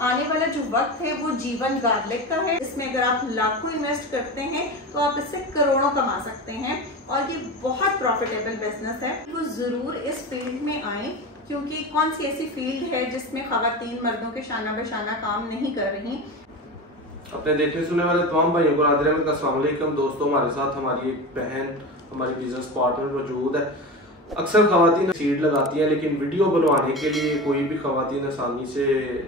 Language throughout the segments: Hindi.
आने वाला जो वक्त है वो जीवन गार्लिक का है। इसमें अगर आप लाखों इन्वेस्ट करते हैं तो आप इससे करोड़ों कमा सकते हैं और ये बहुत प्रॉफिटेबल बिजनेस है। वो जरूर इस फील्ड में आए, क्योंकि कौन सी ऐसी फील्ड है जिसमें खवातीन मर्दों के शाना बशाना काम नहीं कर रही। अपने देखने सुनने वाले तमाम भाइयों को नादिर अहमद का अस्सलाम वालेकुम। दोस्तों, हमारे साथ हमारी एक बहन, हमारी बिजनेस पार्टनर मौजूद है। अक्सर खवातीन सीड लगाती हैं, लेकिन वीडियो बनवाने के लिए कोई भी खवातीन आसानी से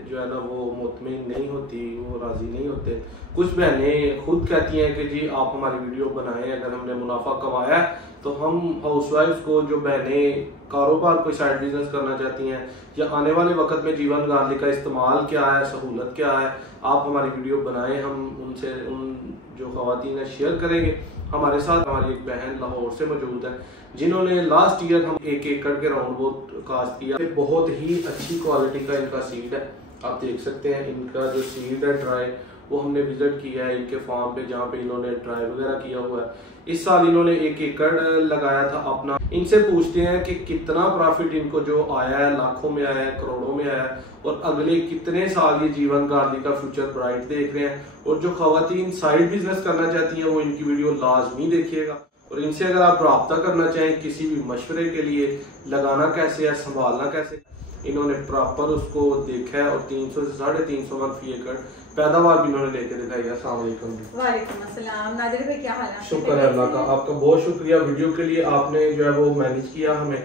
जो है ना वो मुतमिन नहीं होती, वो राजी नहीं होते। कुछ बहनें खुद कहती हैं कि जी आप हमारी वीडियो बनाएं, अगर हमने मुनाफा कमाया तो हम हाउसवाइफ को, जो बहनें कारोबार कोई साइड बिजनेस करना चाहती हैं या आने वाले वक्त में जीवन गार्लिक का इस्तेमाल क्या है, सहूलत क्या है, आप हमारी वीडियो बनाएं, हम उनसे उन जो खवातीन है शेयर करेंगे। हमारे साथ हमारी एक बहन लाहौर से मौजूद है, जिन्होंने लास्ट ईयर हम 1 एकड़ के राउंड बोट कास्ट किया। बहुत ही अच्छी क्वालिटी का इनका सीड है, आप देख सकते हैं। इनका जो सीड है ड्राई, वो हमने विजिट किया है इनके फार्म पे, जहाँ पे इन्होंने ड्राई वगैरह किया हुआ है। इस साल इन्होंने 1 एकड़ लगाया था अपना। इनसे पूछते हैं कि कितना प्रॉफिट इनको जो आया है, लाखों में आया है, करोड़ों में आया है, और अगले कितने साल ये जीवन गार्लिक का फ्यूचर ब्राइट देख रहे हैं। और जो खवातीन साइड बिजनेस करना चाहती हैं वो इनकी वीडियो लाजमी देखिएगा। और इनसे अगर आप रब्ता करना चाहें किसी भी मशवरे के लिए, लगाना कैसे है, संभालना कैसे, इन्होंने प्रॉपर उसको देखा है और 300 से 350 मन फी एकड़ पैदावार भी इन्होंने लेके दिखाई है। अस्सलाम वालेकुम। वालेकुम अस्सलाम। नादिर भाई क्या हाल है? शुक्र है अल्लाह का, आपका बहुत शुक्रिया वीडियो के लिए, आपने जो है वो मैनेज किया हमें।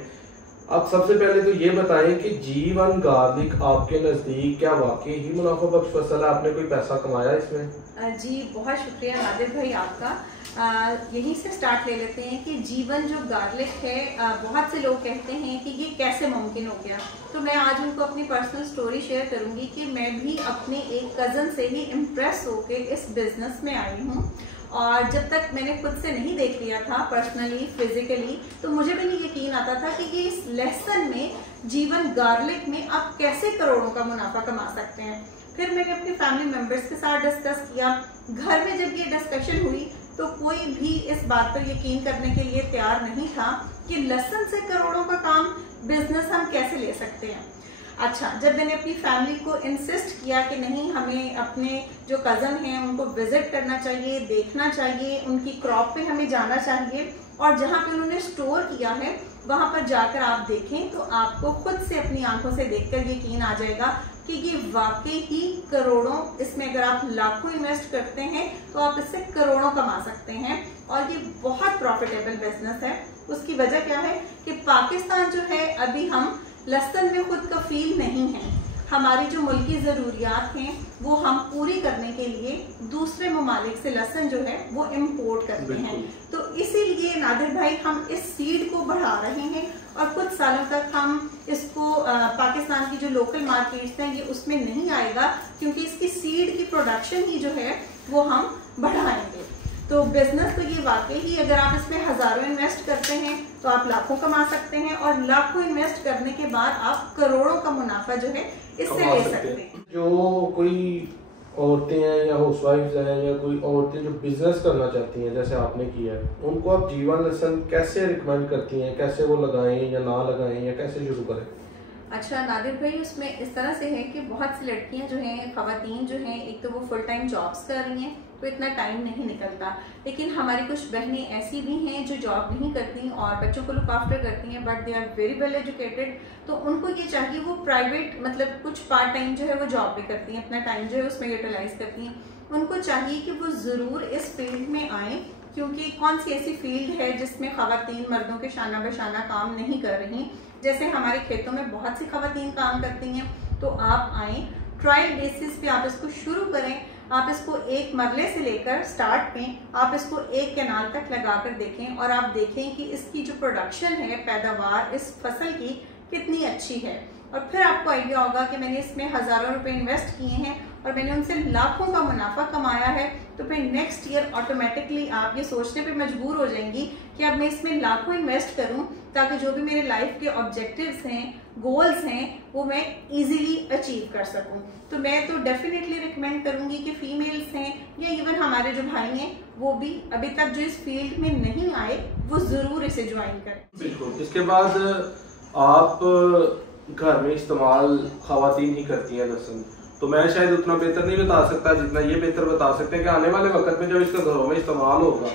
आप सबसे पहले तो ये बताएं कि जीवन गार्लिक आपके नजदीक क्या वाकई ही मुनाफा बख्श फसल है? आपने कोई पैसा कमाया इसमें? जी बहुत शुक्रिया नादिर भाई आपका। यहीं से स्टार्ट ले लेते हैं कि जीवन जो गार्लिक है, बहुत से लोग कहते हैं कि ये कैसे मुमकिन हो गया। तो मैं आज उनको अपनी पर्सनल स्टोरी शेयर करूंगी कि मैं भी अपने एक कज़न से ही इम्प्रेस होके इस बिजनेस में आई हूँ। और जब तक मैंने खुद से नहीं देख लिया था पर्सनली, फिजिकली, तो मुझे भी नहीं यकीन आता था कि ये इस लेसन में, जीवन गार्लिक में आप कैसे करोड़ों का मुनाफा कमा सकते हैं। फिर मैंने अपने फैमिली मेंबर्स के साथ डिस्कस किया। घर में जब ये डिस्कशन हुई तो कोई भी इस बात पर यकीन करने के लिए तैयार नहीं था कि लहसुन से करोड़ों का काम, बिजनेस हम कैसे ले सकते हैं। अच्छा, जब मैंने अपनी फैमिली को इंसिस्ट किया कि नहीं, हमें अपने जो कज़न हैं उनको विजिट करना चाहिए, देखना चाहिए, उनकी क्रॉप पे हमें जाना चाहिए, और जहाँ पे उन्होंने स्टोर किया है वहाँ पर जाकर आप देखें तो आपको खुद से अपनी आंखों से देखकर यकीन आ जाएगा कि ये वाकई ही करोड़ों, इसमें अगर आप लाखों इन्वेस्ट करते हैं तो आप इससे करोड़ों कमा सकते हैं और ये बहुत प्रॉफिटेबल बिजनेस है। उसकी वजह क्या है कि पाकिस्तान जो है, अभी हम लहसुन में खुद कफील नहीं है। हमारी जो मुल्की ज़रूरियात हैं वो हम पूरी करने के लिए दूसरे ममालिक से लहसुन जो है वो इम्पोर्ट करते हैं। तो इसीलिए नादिर भाई हम इस सीड को बढ़ा रहे हैं और कुछ सालों तक हम इसको पाकिस्तान की जो लोकल मार्केट्स हैं ये उसमें नहीं आएगा, क्योंकि इसकी सीड की प्रोडक्शन ही जो है वो हम बढ़ाएंगे। तो बिजनेस तो ये वाकई ही, अगर आप इसमें हजारों इन्वेस्ट करते हैं तो आप लाखों कमा सकते हैं, और लाखों इन्वेस्ट करने के बाद आप करोड़ों का मुनाफा जो है इससे ले सकते हैं। जो कोई औरतें हैं या हाउसवाइफ्स हैं या कोई औरतें जो बिजनेस करना चाहती हैं जैसे आपने किया है, उनको आप जीवन लहसुन कैसे रिकमेंड करती हैं? कैसे वो लगाएं या ना लगाएं, या कैसे शुरू करें? अच्छा नादिर भाई, उसमें इस तरह से है कि बहुत सी लड़कियां जो हैं, खवातीन जो हैं, एक तो वो फुल टाइम जॉब्स कर रही हैं तो इतना टाइम नहीं निकलता, लेकिन हमारी कुछ बहनें ऐसी भी हैं जो जॉब नहीं करती और बच्चों को लुक आफ्टर करती हैं, but they are very well educated. तो उनको ये चाहिए वो प्राइवेट, मतलब कुछ पार्ट टाइम जो है वो जॉब भी करती हैं, अपना टाइम जो है उसमें यूटिलाइज करती हैं। उनको चाहिए कि वो ज़रूर इस फील्ड में आएँ, क्योंकि कौन सी ऐसी फील्ड है जिसमें खवातीन मर्दों के शाना बशाना काम नहीं कर रही। जैसे हमारे खेतों में बहुत सी खवातीन काम करती हैं, तो आप आएँ, ट्रायल बेसिस पे आप इसको शुरू करें। आप इसको एक मरले से लेकर स्टार्ट में आप इसको 1 कैनाल तक लगाकर देखें और आप देखें कि इसकी जो प्रोडक्शन है, पैदावार इस फसल की कितनी अच्छी है। और फिर आपको आइडिया होगा कि मैंने इसमें हजारों रुपए इन्वेस्ट किए हैं और मैंने उनसे लाखों का मुनाफा कमाया है। तो फिर नेक्स्ट ईयर ऑटोमेटिकली आप ये सोचने पे मजबूर हो जाएंगी कि अब मैं इसमें लाखों इन्वेस्ट करूं ताकि जो भी मेरे लाइफ के ऑब्जेक्टिव्स हैं, गोल्स हैं, वो मैं इजीली अचीव कर सकूं। तो मैं तो डेफिनेटली रिकमेंड करूंगी कि फीमेल्स हैं या इवन हमारे जो भाई हैं वो भी अभी तक जो इस फील्ड में नहीं आए वो जरूर इसे ज्वाइन करें। बिल्कुल। इसके बाद आप घर में इस्तेमाल खवातीन ही करती हैं लहसुन, तो मैं शायद उतना बेहतर नहीं बता सकता जितना ये बेहतर बता सकते हैं कि आने वाले वक्त में जब इसका घरों में इस्तेमाल होगा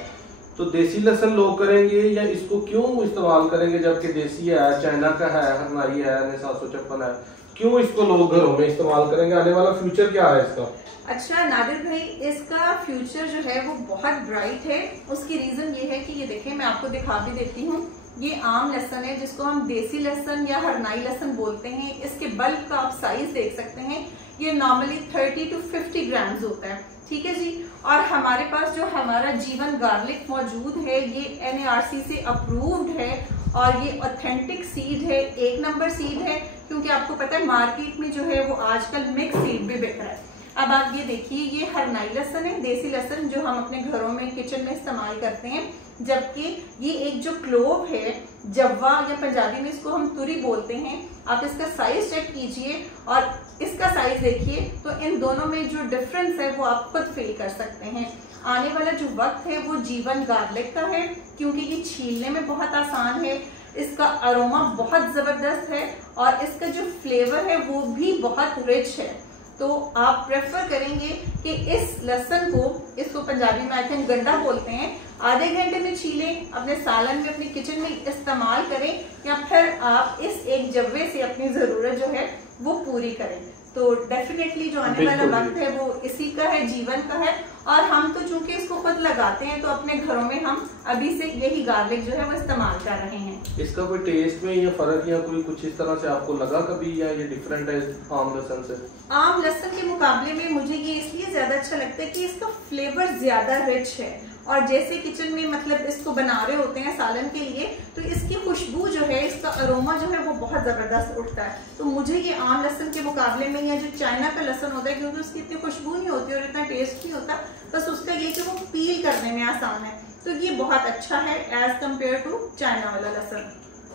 तो देसी लहसुन लोग करेंगे या इसको क्यों इस्तेमाल करेंगे, जबकि देसी है, चाइना का है, हरनाई है, 756 है, क्यों इसको लोग घरों में इस्तेमाल करेंगे? आने वाला फ्यूचर क्या है इसका? अच्छा नादिर भाई, इसका फ्यूचर जो है वो बहुत ब्राइट है। उसकी रीजन ये है कि ये देखें, मैं आपको दिखा भी देती हूँ। ये आम लहसुन है जिसको हम देसी लहसुन या हरनाई लहसुन बोलते हैं। इसके बल्ब का आप साइज देख सकते हैं, ये नॉर्मली 30 to 50 ग्राम्स होता है, ठीक है जी। और हमारे पास जो हमारा जीवन गार्लिक मौजूद है ये NARC से अप्रूव्ड है और ये ऑथेंटिक सीड है, 1 नंबर सीड है। क्योंकि आपको पता है मार्केट में जो है वो आजकल मिक्स सीड भी बिक रहा है। अब आप ये देखिए, ये हरनाई लहसुन है, देसी लहसुन जो हम अपने घरों में किचन में इस्तेमाल करते हैं। जबकि ये एक जो क्लोव है, जव्वा या पंजाबी में इसको हम तुरी बोलते हैं। आप इसका साइज चेक कीजिए और इसका साइज देखिए, तो इन दोनों में जो डिफरेंस है वो आप खुद फील कर सकते हैं। आने वाला जो वक्त है वो जीवन गार्लिक का है, क्योंकि ये छीलने में बहुत आसान है, इसका अरोमा बहुत जबरदस्त है और इसका जो फ्लेवर है वो भी बहुत रिच है। तो आप प्रेफर करेंगे कि इस लहसुन को, इसको पंजाबी में आई थिंक गंडा बोलते हैं, आधे घंटे में छीलें, अपने सालन में, अपनी किचन में इस्तेमाल करें, या फिर आप इस एक जब्बे से अपनी जरूरत जो है वो पूरी करें। तो डेफिनेटली जो आने वाला वक्त है वो इसी का है, जीवन का है। और हम तो चूंकि इसको खुद लगाते हैं तो अपने घरों में हम अभी से यही गार्लिक जो है वो इस्तेमाल कर रहे हैं। इसका कोई टेस्ट में या फर्क या कोई कुछ इस तरह से आपको लगा कभी, या ये डिफरेंट है आम लहसुन से? आम लहसुन के मुकाबले में मुझे ये इसलिए ज्यादा अच्छा लगता है कि इसका फ्लेवर ज्यादा रिच है। और जैसे किचन में मतलब इसको बना रहे होते हैं सालन के लिए, तो इसकी खुशबू जो है, इसका अरोमा जो है वो बहुत जबरदस्त उठता है। तो मुझे ये आम लहसुन के मुकाबले में, या जो चाइना का लहसुन होता है, क्योंकि उसकी इतनी खुशबू नहीं होती और इतना टेस्ट नहीं होता, बस उसका ये कि वो पील करने में आसान है, तो ये बहुत अच्छा है एज कम्पेयर टू चाइना वाला लहसुन।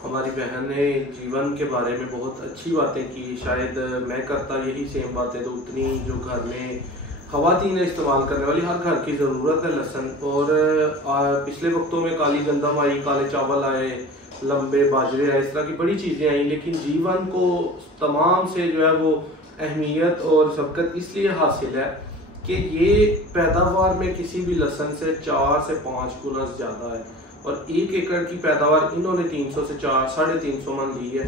हमारी बहन ने जीवन के बारे में बहुत अच्छी बातें की। शायद मैं करता यही सेम बातें, तो उतनी जो घर में ख़वातीन इस्तेमाल करने वाली हर घर की ज़रूरत है लहसुन। और पिछले वक्तों में काली गंदम आई, काले चावल आए, लंबे बाजरे आए, इस तरह की बड़ी चीज़ें आई, लेकिन जीवन को तमाम से जो है वो अहमियत और सबकत इसलिए हासिल है कि ये पैदावार में किसी भी लहसुन से 4 से 5 गुना ज़्यादा है। और 1 एकड़ की पैदावार इन्होंने 300 से 350 मन ली है।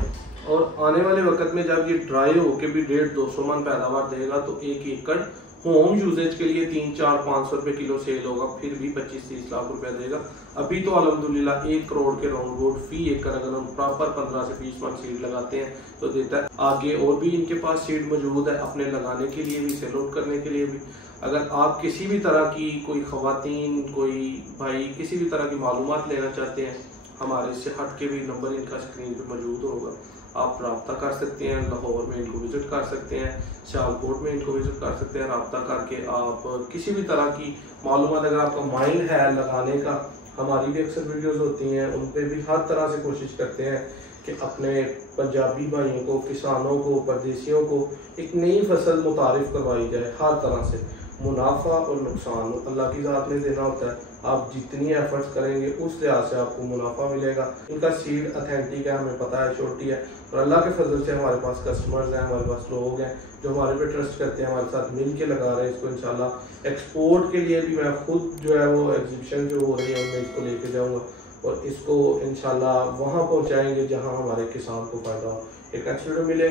और आने वाले वक्त में जब ये ड्राई होके भी 150-200 मन पैदावार देगा, तो 1 एकड़ होम यूजेज के लिए 300-400-500 रुपए किलो सेल होगा, फिर भी 25-30 लाख रुपए देगा। अभी तो अल्हम्दुलिल्लाह 1 करोड़ के राउंड अबाउट फी एकड़ अगर हम प्रॉपर 15 से 20 मन सीड लगाते हैं तो देता है। आगे और भी इनके पास सीड मौजूद है, अपने लगाने के लिए भी, सेल आउट करने के लिए भी। अगर आप किसी भी तरह की, कोई खवातीन, कोई भाई किसी भी तरह की मालूमात लेना चाहते हैं, हमारे से हट के भी नंबर इनका स्क्रीन पे मौजूद होगा, आप रब्ता कर सकते हैं। लाहौर में इनको विजिट कर सकते हैं, सियालकोट में इनको विजिट कर सकते हैं। रब्ता करके आप किसी भी तरह की मालूमात, अगर आपका माइंड है लगाने का, हमारी भी अक्सर वीडियोस होती हैं, उन पर भी हर तरह से कोशिश करते हैं कि अपने पंजाबी भाइयों को, किसानों को, परदेशियों को एक नई फसल मुतारिफ करवाई जाए। हर तरह से मुनाफा और नुकसान अल्लाह की ज़ात ने देना होता है। आप जितनी एफर्ट्स करेंगे उस लिहाज से आपको मुनाफा मिलेगा। इनका सीड अथेंटिक है, हमें पता है, छोटी है, और अल्लाह के फजल से हमारे पास कस्टमर्स हैं, हमारे पास लोग हैं जो हमारे पे ट्रस्ट करते हैं, हमारे साथ मिल के लगा रहे हैं इसको। इंशाल्लाह एक्सपोर्ट के लिए भी मैं खुद जो है वो एग्जीबिशन जो हो रही है उनमें इसको लेके जाऊँगा और इसको इंशाल्लाह वहाँ पहुँचाएंगे जहाँ हमारे किसान को फ़ायदा हो। एक नेक्स्ट वीडियो मिले।